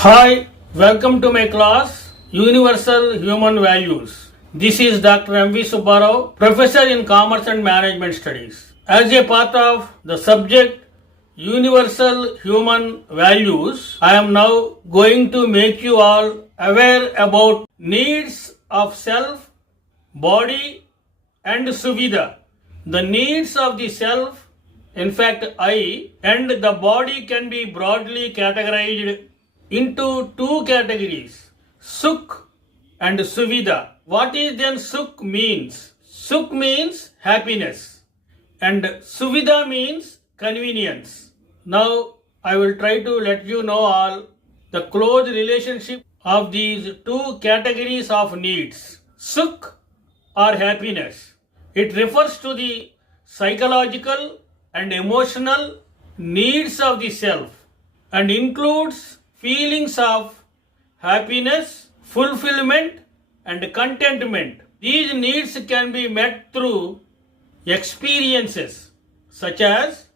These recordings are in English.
Hi, welcome to my class Universal Human Values. This is Dr. M.V. Subbarao, Professor in Commerce and Management Studies. As a part of the subject Universal Human Values, I am now going to make you all aware about needs of self, body and suvidha. The needs of the self, in fact I, and the body can be broadly categorized into two categories, Sukh and Suvidha. What is then Sukh means? Sukh means happiness and Suvidha means convenience. Now I will try to let you know all the close relationship of these two categories of needs. Sukh or happiness. It refers to the psychological and emotional needs of the self and includes feelings of happiness, fulfillment and contentment. These needs can be met through experiences such as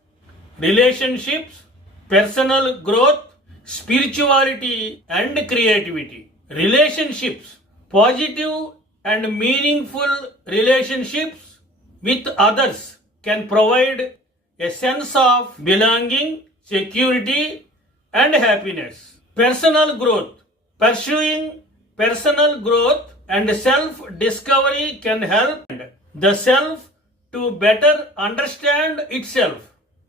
relationships, personal growth, spirituality and creativity. Relationships, positive and meaningful relationships with others can provide a sense of belonging, security and happiness. Personal growth. Pursuing personal growth and self-discovery can help the self to better understand itself,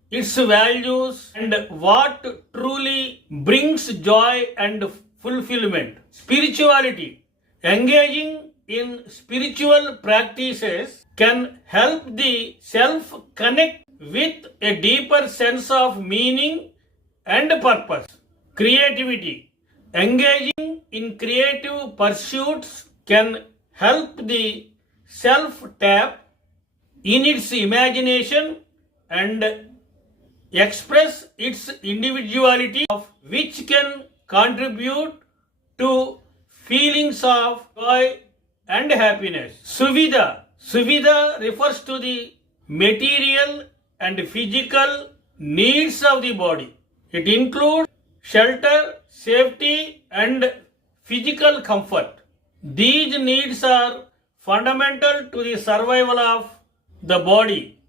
its values and what truly brings joy and fulfillment. Spirituality. Engaging in spiritual practices can help the self connect with a deeper sense of meaning and purpose. Creativity. Engaging in creative pursuits can help the self tap in its imagination and express its individuality, of which can contribute to feelings of joy and happiness. Suvidha. Suvidha refers to the material and physical needs of the body. It includes shelter, safety and physical comfort. These needs are fundamental to the survival of the body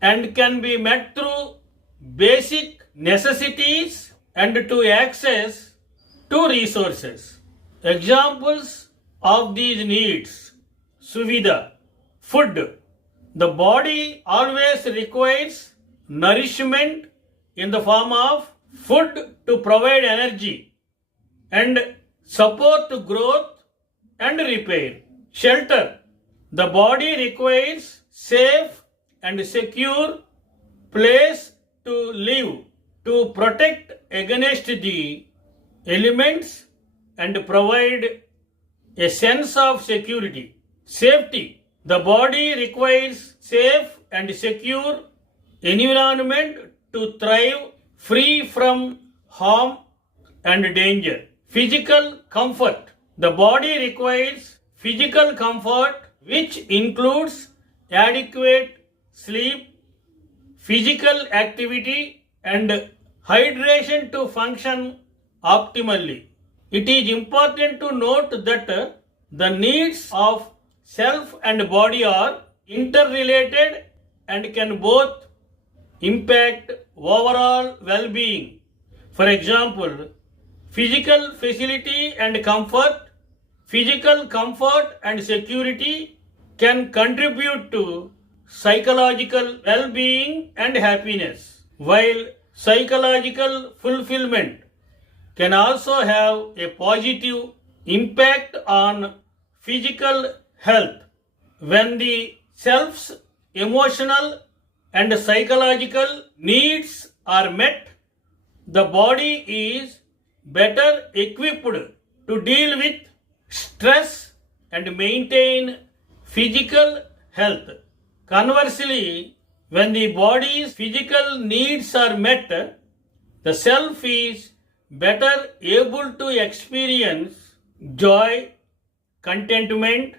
and can be met through basic necessities and to access to resources. Examples of these needs. Suvidha. Food. The body always requires nourishment in the form of food to provide energy and support growth and repair. Shelter. The body requires safe and secure place to live to protect against the elements and provide a sense of security. Safety. The body requires safe and secure environment to thrive free from harm and danger. Physical comfort. The body requires physical comfort which includes adequate sleep, physical activity and hydration to function optimally. It is important to note that the needs of self and body are interrelated and can both impact overall well-being. For example, physical facility and comfort, physical comfort and security can contribute to psychological well-being and happiness, while psychological fulfillment can also have a positive impact on physical health. When the self's emotional and psychological needs are met, the body is better equipped to deal with stress and maintain physical health. Conversely, when the body's physical needs are met, the self is better able to experience joy, contentment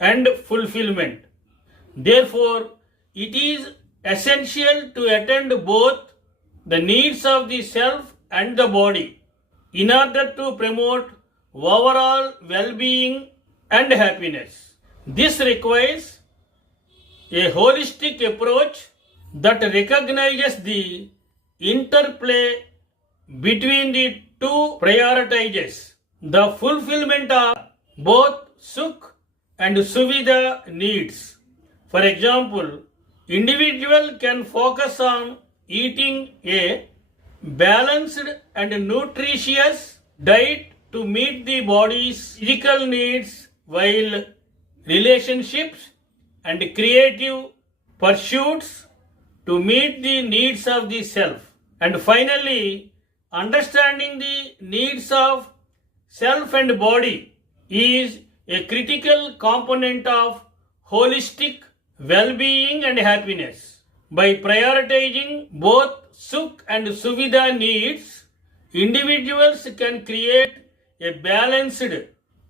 and fulfillment. Therefore, it is essential to attend both the needs of the self and the body in order to promote overall well-being and happiness. This requires a holistic approach that recognizes the interplay between the two prioritizes the fulfillment of both Sukh and Suvidha needs. For example, individual can focus on eating a balanced and nutritious diet to meet the body's physical needs, while relationships and creative pursuits to meet the needs of the self. And finally, understanding the needs of self and body is a critical component of holistic well-being and happiness. By prioritizing both Sukh and Suvidha needs, individuals can create a balanced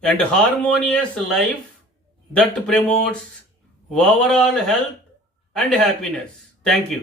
and harmonious life that promotes overall health and happiness. Thank you.